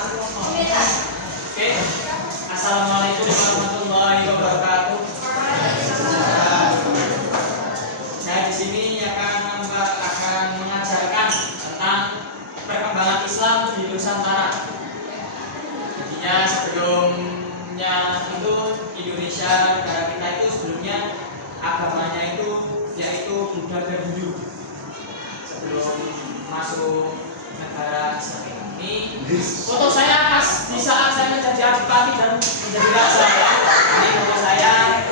Oke. Assalamualaikum warahmatullahi wabarakatuh. Saya di sini akan mengajarkan tentang perkembangan Islam di Nusantara. Jadinya sebelumnya itu Indonesia, negara kita itu sebelumnya agamanya itu yaitu Buddha dan Hindu. Sebelum masuk negara Islam ini, foto saya pas di saat saya menjadi adipati dan menjadi raja. Ini foto saya.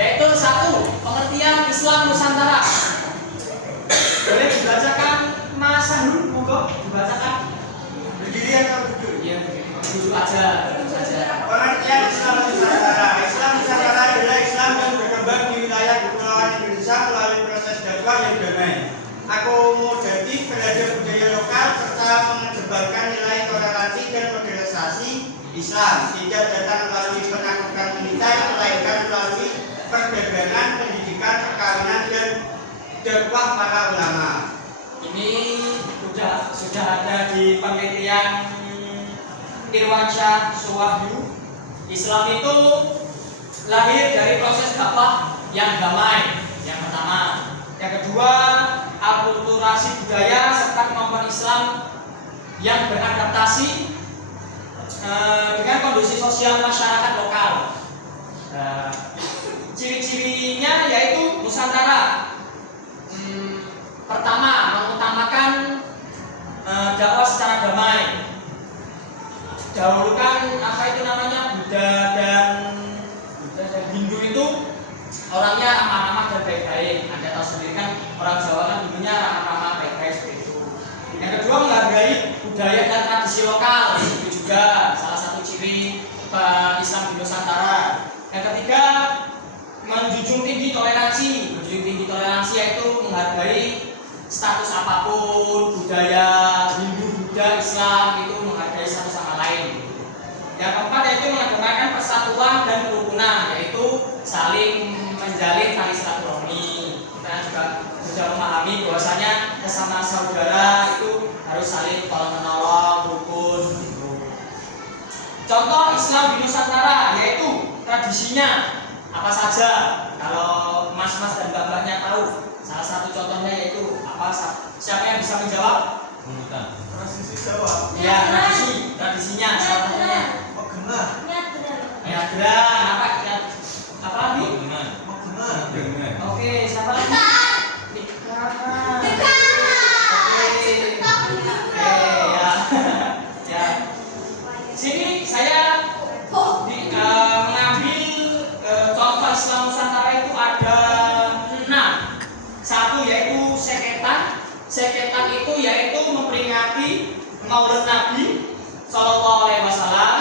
Yaitu satu, pengertian Islam Nusantara. Boleh dibacakan Mas Sahul, monggo dibacakan. Berdiri atau duduk? Iya, duduk aja. Pengertian Islam Nusantara. Islam Nusantara adalah Islam yang berkembang di wilayah kepulauan Indonesia melalui proses dakwah yang damai, akomodatif, belajar budaya lokal, serta mengedepankan nilai toleransi dan modernisasi Islam. Tidak datang melalui penaklukan militer, melainkan melalui perdagangan, pendidikan, perkawinan, dan dakwah para ulama. Ini sudah ada di penelitian Irwansyah Suwahyu. Islam itu lahir dari proses dakwah yang damai, yang pertama. Yang kedua, akulturasi budaya serta kemampuan Islam yang beradaptasi dengan kondisi sosial masyarakat lokal. Ciri-cirinya yaitu Nusantara. Pertama, mengutamakan dakwah secara damai. Dahulukan Buddha dan Hindu itu orangnya ramah-ramah dan baik-baik. Anda tahu sendiri kan, orang Jawa kan dulunya ramah-ramah baik-baik seperti itu. Yang kedua, menghargai budaya dan tradisi lokal. Itu juga salah satu ciri Islam di Nusantara. Yang ketiga, menjunjung tinggi toleransi. Menjunjung tinggi toleransi yaitu menghargai status apapun, budaya Hindu, Buddha, Islam itu menghargai satu sama lain. Yang keempat yaitu mengedepankan persatuan dan kerukunan, yaitu saling menjalin tali silaturahmi. Kita juga sudah memahami bahwasanya sesama saudara itu harus saling tolong menolong, rukun. Contoh Islam di Nusantara yaitu tradisinya apa saja. Kalau mas-mas dan mbak-mbaknya tahu, salah satu contohnya yaitu apa? Siapa yang bisa menjawab? Tradisi Jawa. Ya, tradisinya salah satunya. Nyadran, apa lagi? Oke, siapa lagi? Ya. Sini saya mengambil contoh Islam Nusantara itu ada 6. Satu yaitu seketan. Seketan itu yaitu memperingati Maulid Nabi Sallallahu Alaihi Wasallam.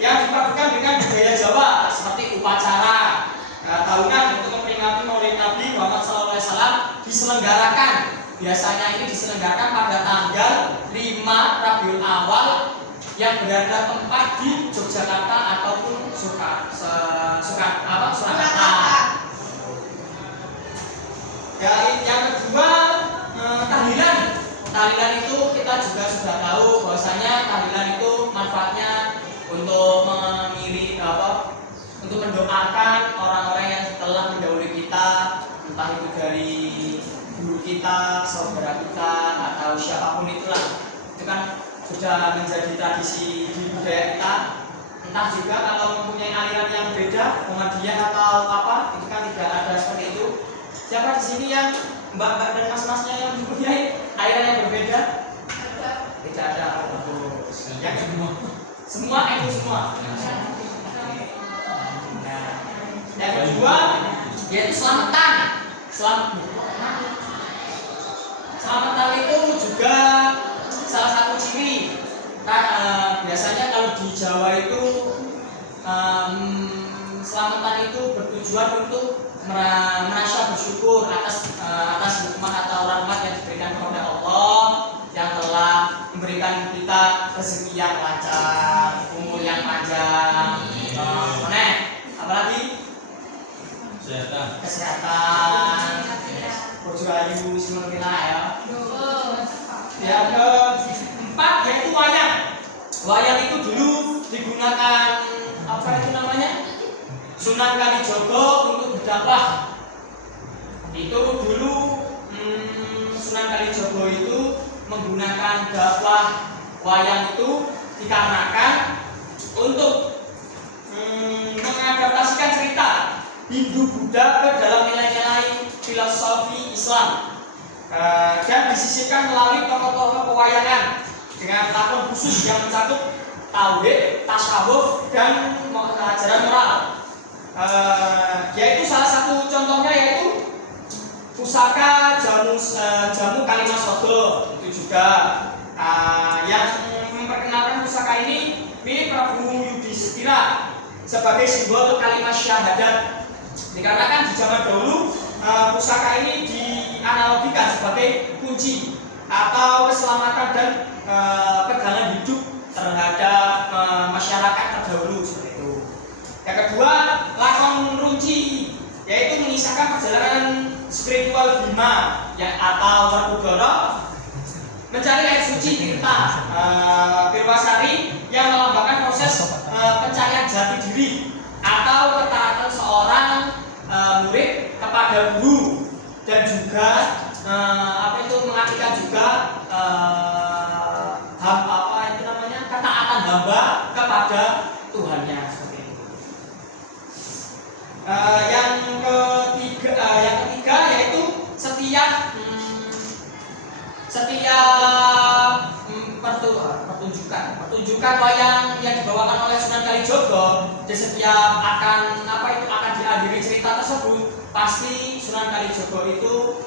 Yang dipadukan dengan budaya Jawa seperti upacara tahunan untuk memperingati Maulid Nabi Muhammad Sallallahu Alaihi Wasallam diselenggarakan. Biasanya ini diselenggarakan pada tanggal 5 Rabiul Awal yang berada tempat di Yogyakarta ataupun Surakarta. Ya, yang kedua tahlilan. Tahlilan itu kita juga sudah tahu bahwasanya tahlilan itu manfaatnya untuk untuk mendoakan orang-orang yang telah mendahului kita, entah itu dari guru kita, saudara kita, atau siapapun itulah. Itu kan sudah menjadi tradisi di budaya kita. Entah juga kalau mempunyai aliran yang beda, Muhammadiyah atau apa, itu kan tidak ada seperti itu. Siapa di sini yang mbak-mbak dan mas-masnya yang mempunyai aliran yang berbeda? Tidak ada. Yang semua itu semua. Yang kedua yaitu selamatan. Selamatan itu juga salah satu ciri. Biasanya kalau di Jawa itu selamatan itu bertujuan untuk merasa bersyukur atas nikmat atau rahmat yang diberikan kepada Allah yang telah memberikan kita rezeki yang lancar, umur yang panjang, apalagi kesehatan. bojo ayu semono ya. Yang keempat yaitu wayang. Wayang itu dulu digunakan apa itu namanya? Sunan Kalijaga untuk berdakwah. Itu dulu Sunan Kalijaga itu menggunakan dakwah wayang itu dikarenakan untuk mengadaptasikan cerita Hindu Buddha ke dalam nilai-nilai filosofi Islam dan disisipkan melalui tokoh-tokoh pewayangan dengan lakon khusus yang mencakup tauhid, tasawuf dan ajaran moral. Yaitu salah satu contohnya yaitu pusaka jamu Kalimasodo itu juga yang memperkenalkan pusaka ini milik Prabu Yudhistira sebagai simbol kalimat syahadat. Dikarenakan di zaman dahulu pusaka ini dianalogikan sebagai kunci atau keselamatan dan pegangan hidup terhadap masyarakat terdahulu seperti itu. Yang kedua, lakon runci yaitu mengisahkan perjalanan spiritual Bima atau Werkudara mencari air suci Tirta Birwasari yang melambangkan proses pencarian jati diri atau ketaatan seorang murid kepada guru dan juga mengartikan juga ketaatan hamba kepada Tuhannya seperti itu. Yang ketiga yaitu setiap pertunjukan wayang yang dibawakan oleh Sunan Kalijaga di setiap akan diakhiri cerita tersebut pasti Sunan Kalijaga itu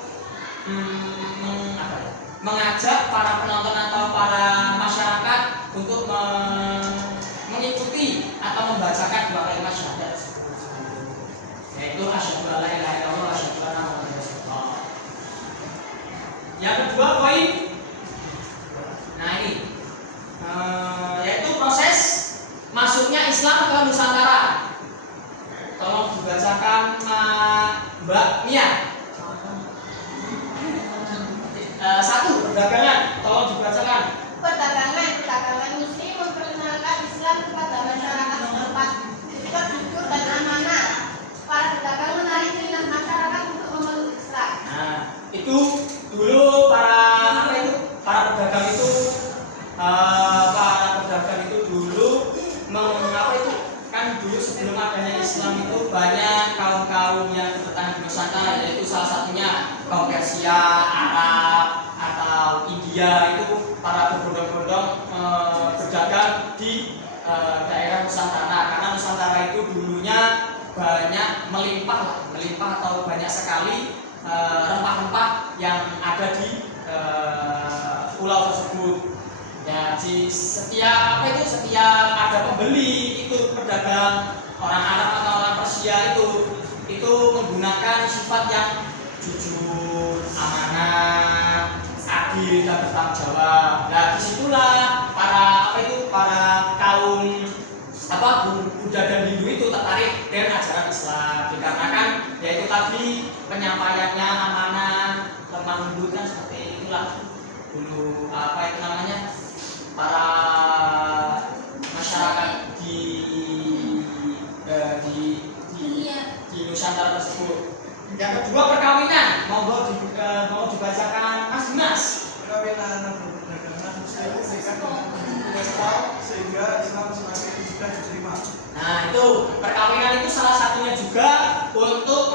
mengajak para penonton atau para masyarakat untuk mengikuti atau membacakan dua kalimat syahadat tersebut, yaitu asyhadu alla ilaha illallah wa asyhadu anna muhammadar rasulullah. Yang kedua poin, ini yaitu proses masuknya Islam ke Nusantara. Tolong dibacakan Mbak Mia. Satu, perdagangan. Tolong dibacakan. Perdagangan muslim memperkenalkan Islam kepada masyarakat setempat. Sifat jujur dan amanah. Para pedagang menarik minat masyarakat untuk memeluk Islam. Nah, itu dulu para pedagang itu dulu kan dulu sebelum adanya Islam itu banyak kaum-kaum yang bertahan di Nusantara, yaitu salah satunya kaum Persia, Arab atau India. Itu para berbondong-bondong berdagang di daerah Nusantara, karena Nusantara itu dulunya banyak melimpah atau banyak sekali rempah-rempah yang ada di pulau tersebut. Ya, di setiap ada pembeli itu pedagang orang Arab atau orang Persia itu menggunakan sifat yang jujur, amanah, adil dan bertanggung jawab. Nah, disitulah para kaum Buddha dan Hindu itu tertarik dengan ajaran Islam, dikarenakan yaitu tadi penyampaiannya amanah, lemah lembut, kan seperti itulah dulu para masyarakat di Nusantara tersebut. Yang kedua, perkawinan. Mau dibacakan Mas Dimas. Perkawinan perdagangan muslim mengikat dengan Islam sehingga Islam semakin sudah diterima. Nah, itu perkawinan itu salah satunya juga untuk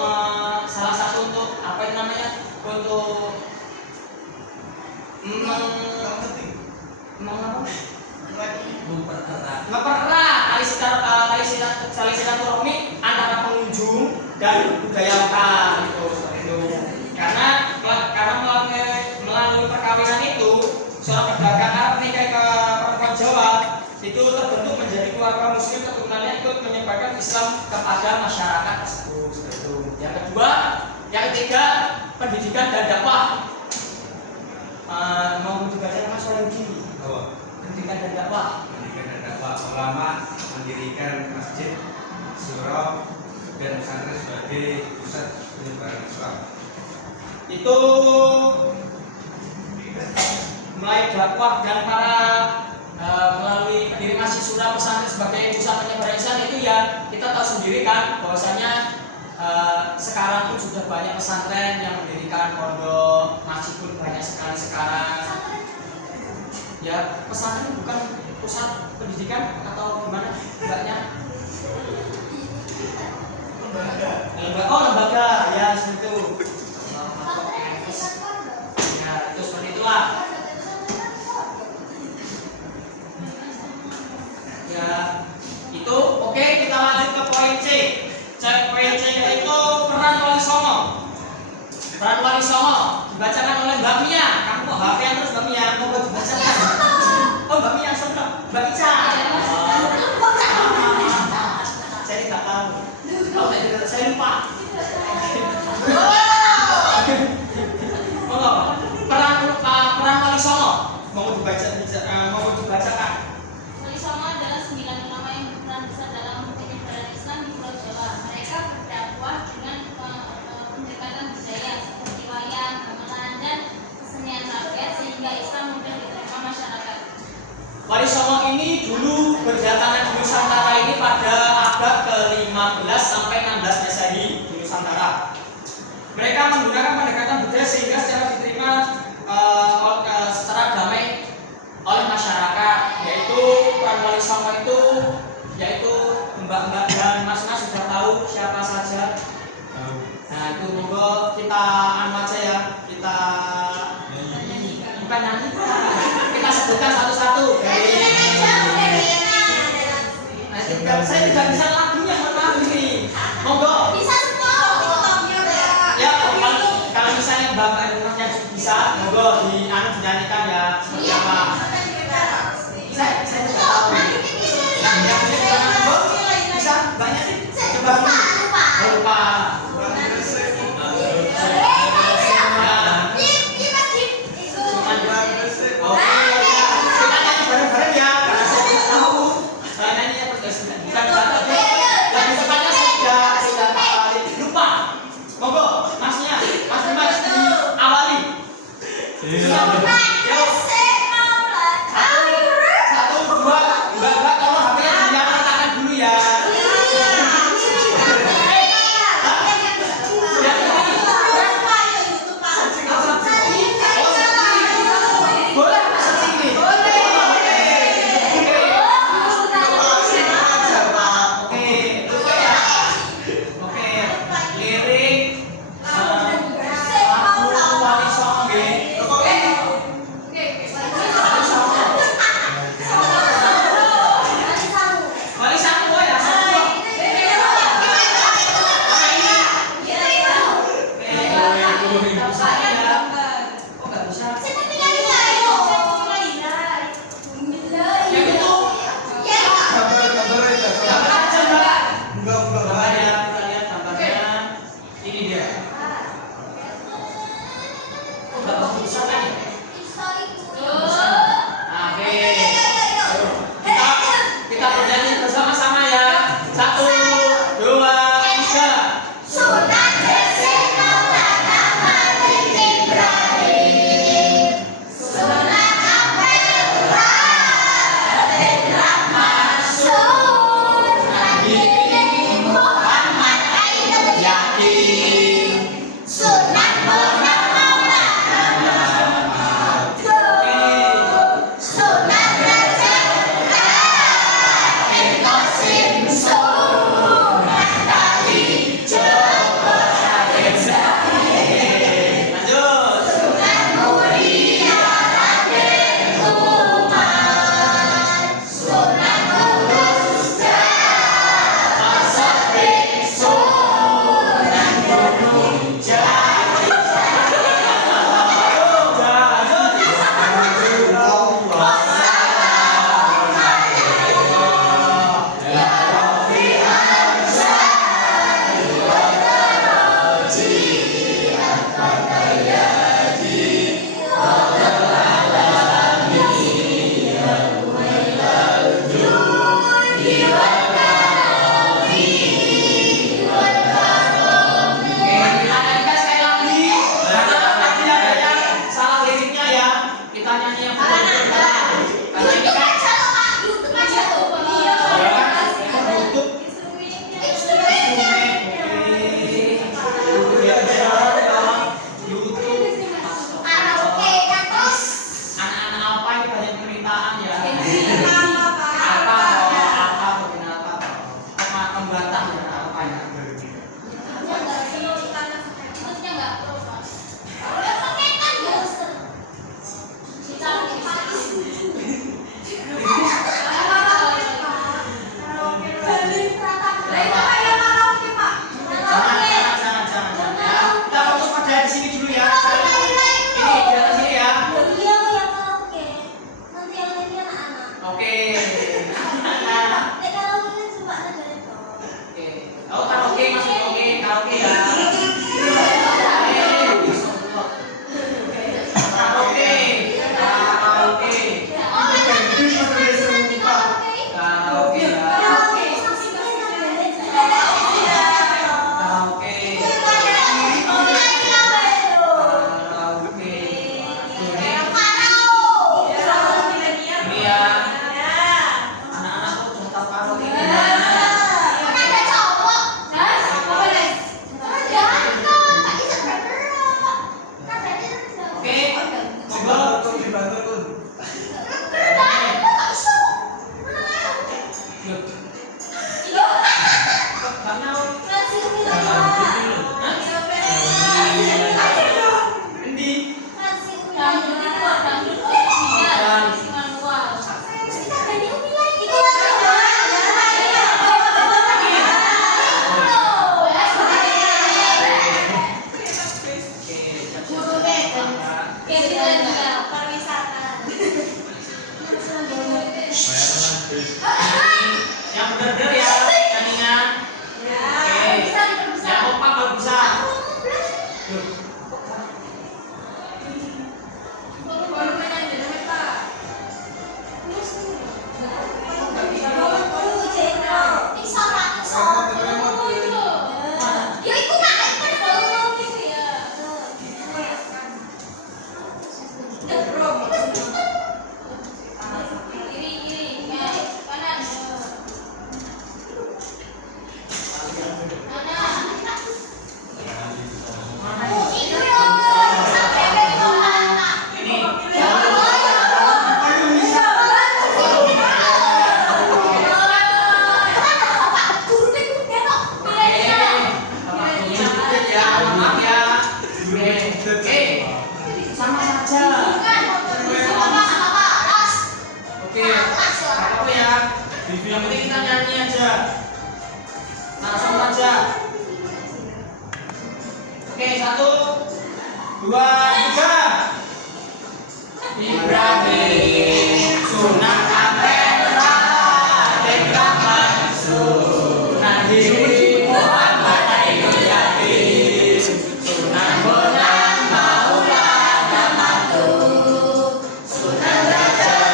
mempererat tali silaturahmi antara pengunjung dan budaya lokal itu. Karena melalui perkawinan itu seorang pedagang Arab menikahi ke perempuan Jawa itu terbentuk menjadi keluarga muslim keturunannya ikut menyebarkan Islam kepada masyarakat tersebut. Itu. Yang ketiga, pendidikan dan dakwah. Mau dibaca Mas Wahyudi. Pendidikan dan dakwah. Ulama mendirikan masjid, surau, dan pesantren sebagai pusat penyebaran Islam. itu mulai dakwah dan para melalui pendiri Masjid Sura Pesantren sebagai pusat penyebaran Islam itu ya kita tahu sendiri kan bahwasanya sekarang pun sudah banyak pesantren yang mendirikan pondok, masjid pun banyak sekali sekarang. Ya pesantren bukan pusat pendidikan atau gimana enggaknya? Lembaga, oh lembaga ya seperti itu. Ya itu seperti itulah. Ya itu oke, kita lanjut ke poin C. Poin C itu peran Wali Songo. Peran Wali Songo dibacakan oleh Mbak Mia. Kamu kok HP-an terus Mbak Mia? Mau dibacakan? Oh Mbak Mia sebentar. Mbak Ica. Saya tidak tahu. Oh, saya lupa. Peran Wali Songo mau dibacakan. Wali Songo adalah 9 ulama yang berperan besar dalam penyebaran Islam di Pulau Jawa. Mereka berdakwah dengan pendekatan budaya seperti wayang, gamelan, dan kesenian rakyat sehingga Islam mudah diterima masyarakat. Wali Songo ini dulu berdatangan di Nusantara ini pada abad ke-15 sampai 16 Masehi di Nusantara. Mereka menggunakan pendekatan budaya sehingga secara diterima secara damai oleh masyarakat, yaitu peran Wali Songo itu yaitu mbak-mbak dan mas-mas sudah tahu siapa saja. Nah itu monggo kita anu aja ya, kita bukan nyanyi, kita sebutkan satu-satu. Saya tidak bisa lagunya, mohon maaf ini. Monggo. Bisa semua. Ya, kalau misalnya bapak dan mamanya bisa, monggo dinyanyikan ya seperti apa. Saya tidak tahu. Yang bisa banyak sih. Coba lupa. Yang penting kita nyanyi aja. Langsung aja. Oke, 1, 2, 3. Ibrahim Sunan Ampel Rahman Sunan Diri Muhammad Ainul Yakin Sunan Bonang Maulana Matu Sunan Raja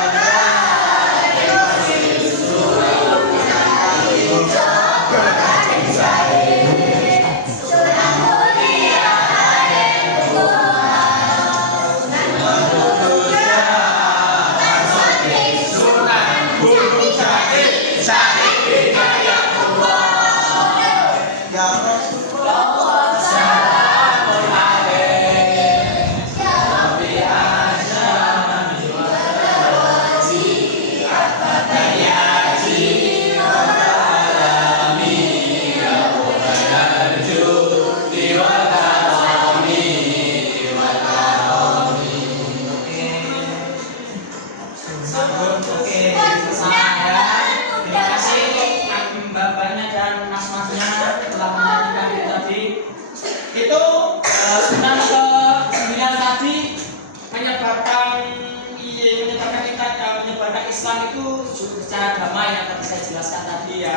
Islam itu secara damai yang tadi saya jelaskan tadi ya.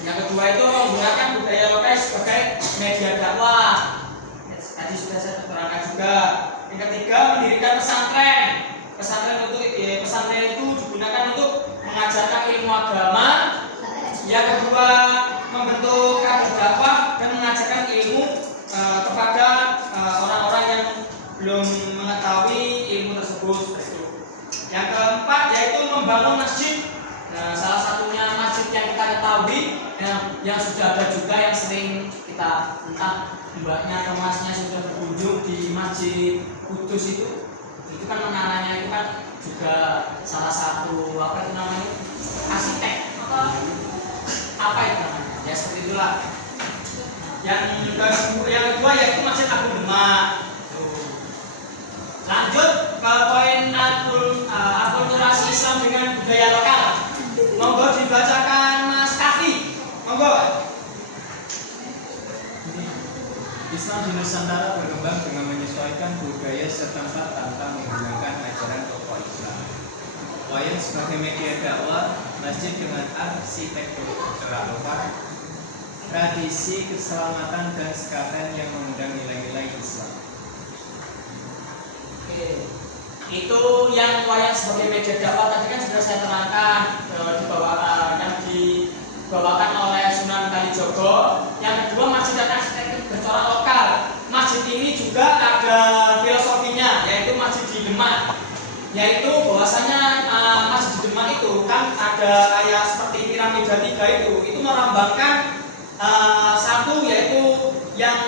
Yang kedua itu menggunakan budaya lokal sebagai media dakwah. Tadi sudah saya terangkan juga. Yang ketiga mendirikan pesantren. Pesantren itu digunakan untuk mengajarkan ilmu agama. Yang kedua membentuk kader dakwah dan mengajarkan ilmu kepada orang-orang yang belum mengetahui ilmu tersebut. Yang keempat yaitu membangun masjid. Nah, salah satunya masjid yang kita ketahui yang sudah ada juga yang sering kita entah mbaknya atau masnya sudah berkunjung di Masjid Kudus itu kan menaranya itu kan juga salah satu apa itu namanya arsitek apa itu namanya ya seperti itulah. Yang kedua yaitu Masjid Agung Demak. Lanjut ke poin akulturasi Islam dengan budaya lokal. Monggo dibacakan Mas Kafi. Monggo. Islam di Nusantara berkembang dengan menyesuaikan budaya setempat tanpa menggunakan ajaran tokoh Islam. Wayang sebagai media dakwah, masjid dengan arsitektur Eropa, tradisi keselamatan dan sekaten yang mengundang nilai-nilai Islam. Itu yang wayang sebagai media dakwah tadi kan sudah saya terangkan yang dibawakan oleh Sunan Kalijogo. Yang kedua masjid dan arsitektur bercorak lokal. Masjid ini juga ada filosofinya, yaitu masjid di Demak. Yaitu bahwasanya masjid di Demak itu kan ada kayak seperti piramida 3 itu melambangkan satu yaitu yang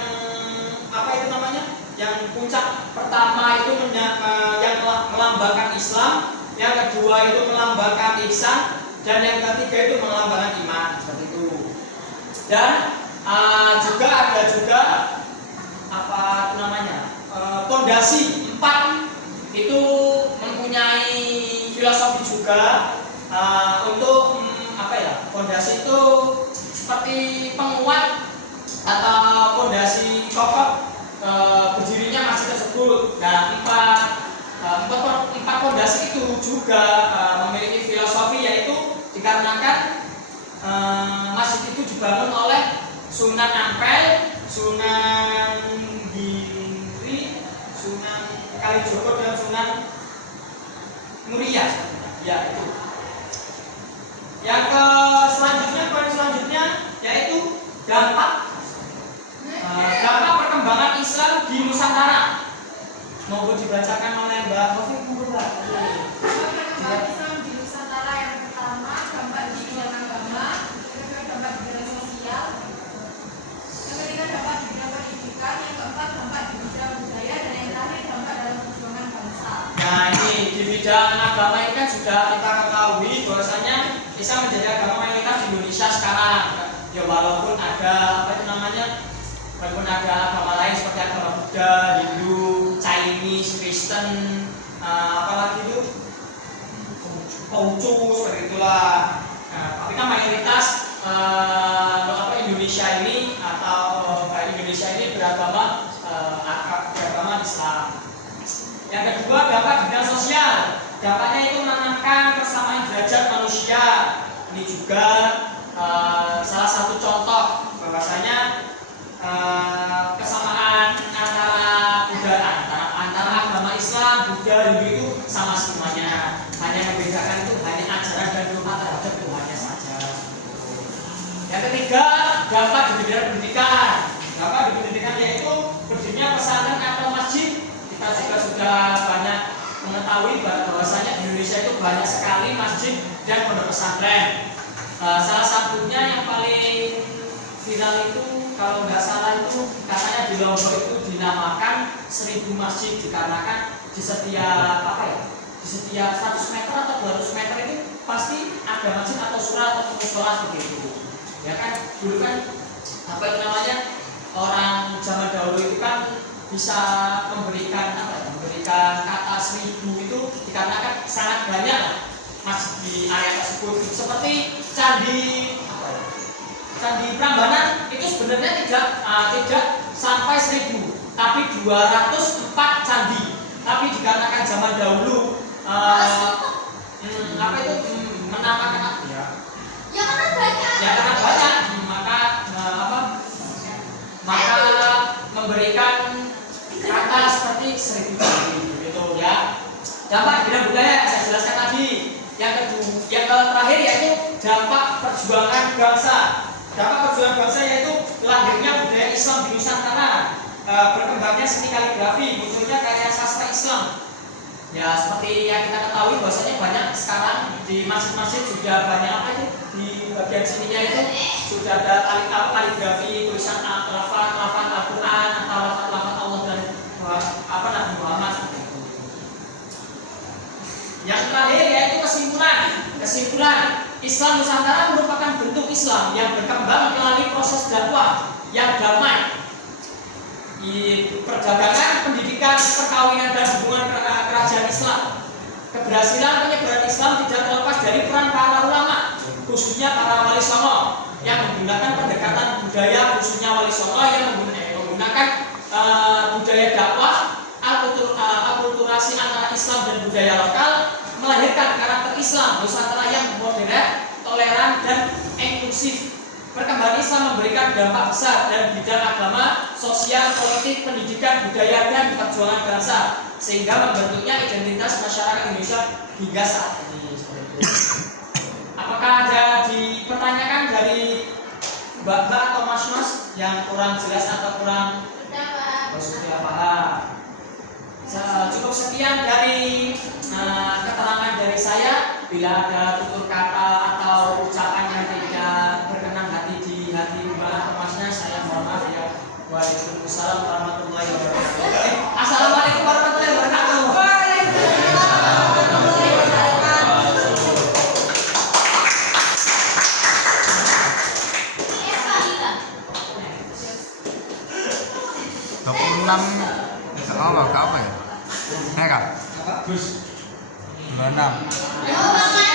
apa itu namanya? Yang puncak pertama itu yang melambangkan Islam, yang kedua itu melambangkan ihsan, dan yang ketiga itu melambangkan iman seperti itu. Dan juga ada apa namanya pondasi 4 itu mempunyai filosofi juga untuk apa ya pondasi itu seperti penguat atau pondasi kokoh berdirinya masjid tersebut. Nah, empat pondasi itu juga memiliki filosofi, yaitu dikarenakan masjid itu dibangun oleh Sunan Ampel, Sunan Giri, Sunan Kalijogo dan Sunan Muria. Ya itu. Yang poin selanjutnya yaitu dampak perkembangan Islam di Nusantara. Mohon dibacakan oleh Mbak Taufik Mbak. Dampak Islam di Nusantara yang pertama dampak di bidang agama, yang kedua dampak di bidang sosial, yang ketiga dampak di bidang pendidikan, yang keempat dampak di bidang budaya, dan yang terakhir dampak dalam perjuangan bangsa. Nah ini di bidang agama ini kan sudah kita ketahui bahwasanya Islam menjadi agama mayoritas di Indonesia sekarang. Ya walaupun ada apa itu namanya? Walaupun ada agama lain seperti agama Buddha, Hindu, Chinese, Kristen, apalagi itu Konghucu seperti itulah. kita mayoritas Indonesia ini atau Indonesia ini beragama Islam. Yang kedua, dampak bidang sosial. Dampaknya itu menanamkan persamaan derajat manusia. Ini juga salah satu contoh bahwasanya kesamaan antara agama Islam, Buddha, Hindu itu sama semuanya. Hanya membedakan itu hanya ajaran dan doa terhadap Tuhannya saja. Yang ketiga, dampak di bidang pendidikan. Dampak di pendidikan yaitu berdirinya pesantren atau masjid. Kita juga sudah banyak mengetahui bahwasanya di Indonesia itu banyak sekali masjid dan pondok pesantren. Salah satunya yang paling viral itu kalau nggak salah itu katanya di Lombok itu dinamakan 1000 masjid dikarenakan di setiap di setiap 100 meter atau 200 meter itu pasti ada masjid atau surah atau musola seperti itu. Ya kan dulu kan orang zaman dahulu itu kan bisa memberikan kata 1000 itu dikarenakan sangat banyak masjid di area tersebut. Seperti Candi Prambanan itu sebenarnya tidak sampai 1000, tapi 204 candi. Tapi dikarenakan zaman dahulu menamakan Ya karena banyak. Maka memberikan kata seperti 1000 candi gitu ya. Dampak di bidang budaya saya jelaskan tadi. Yang terakhir yaitu dampak perjuangan bangsa. Dampak perjuangan bangsa yaitu lahirnya budaya Islam di Nusantara, berkembangnya seni kaligrafi, munculnya karya sastra Islam. Ya seperti yang kita ketahui bahwasanya banyak sekarang di masjid-masjid sudah banyak di bagian sininya itu sudah ada kaligrafi tulisan lafaz Al-Quran atau lafaz Allah dan Nabi Muhammad. Yang terakhir yaitu kesimpulan Islam Nusantara merupakan bentuk Islam yang berkembang melalui proses dakwah yang damai. Perdagangan, pendidikan, perkawinan dan hubungan kerajaan Islam. Keberhasilan penyebaran Islam tidak terlepas dari peran para ulama, khususnya para wali songo yang menggunakan pendekatan budaya, khususnya wali songo yang menggunakan budaya dakwah, akulturasi antara Islam dan budaya lokal, melahirkan karakter Islam Nusantara yang modern, toleran dan inklusif. Perkembangan Islam memberikan dampak besar dalam bidang agama, sosial, politik, pendidikan, budaya dan perjuangan bangsa, sehingga membentuknya identitas masyarakat Indonesia hingga saat ini. Apakah ada dipertanyakan dari Mbak atau Mas yang kurang jelas atau kurang sudah paham? Cukup sekian dari keterangan dari saya. Bila ada tutur kata atau ucapan yang tidak berkenan hati di hati Mbak atau Masnya, saya mohon maaf ya. Waalaikumsalam warahmatullahi wabarakatuh. Assalamualaikum warahmatullahi wabarakatuh. apa ya? Gus 26.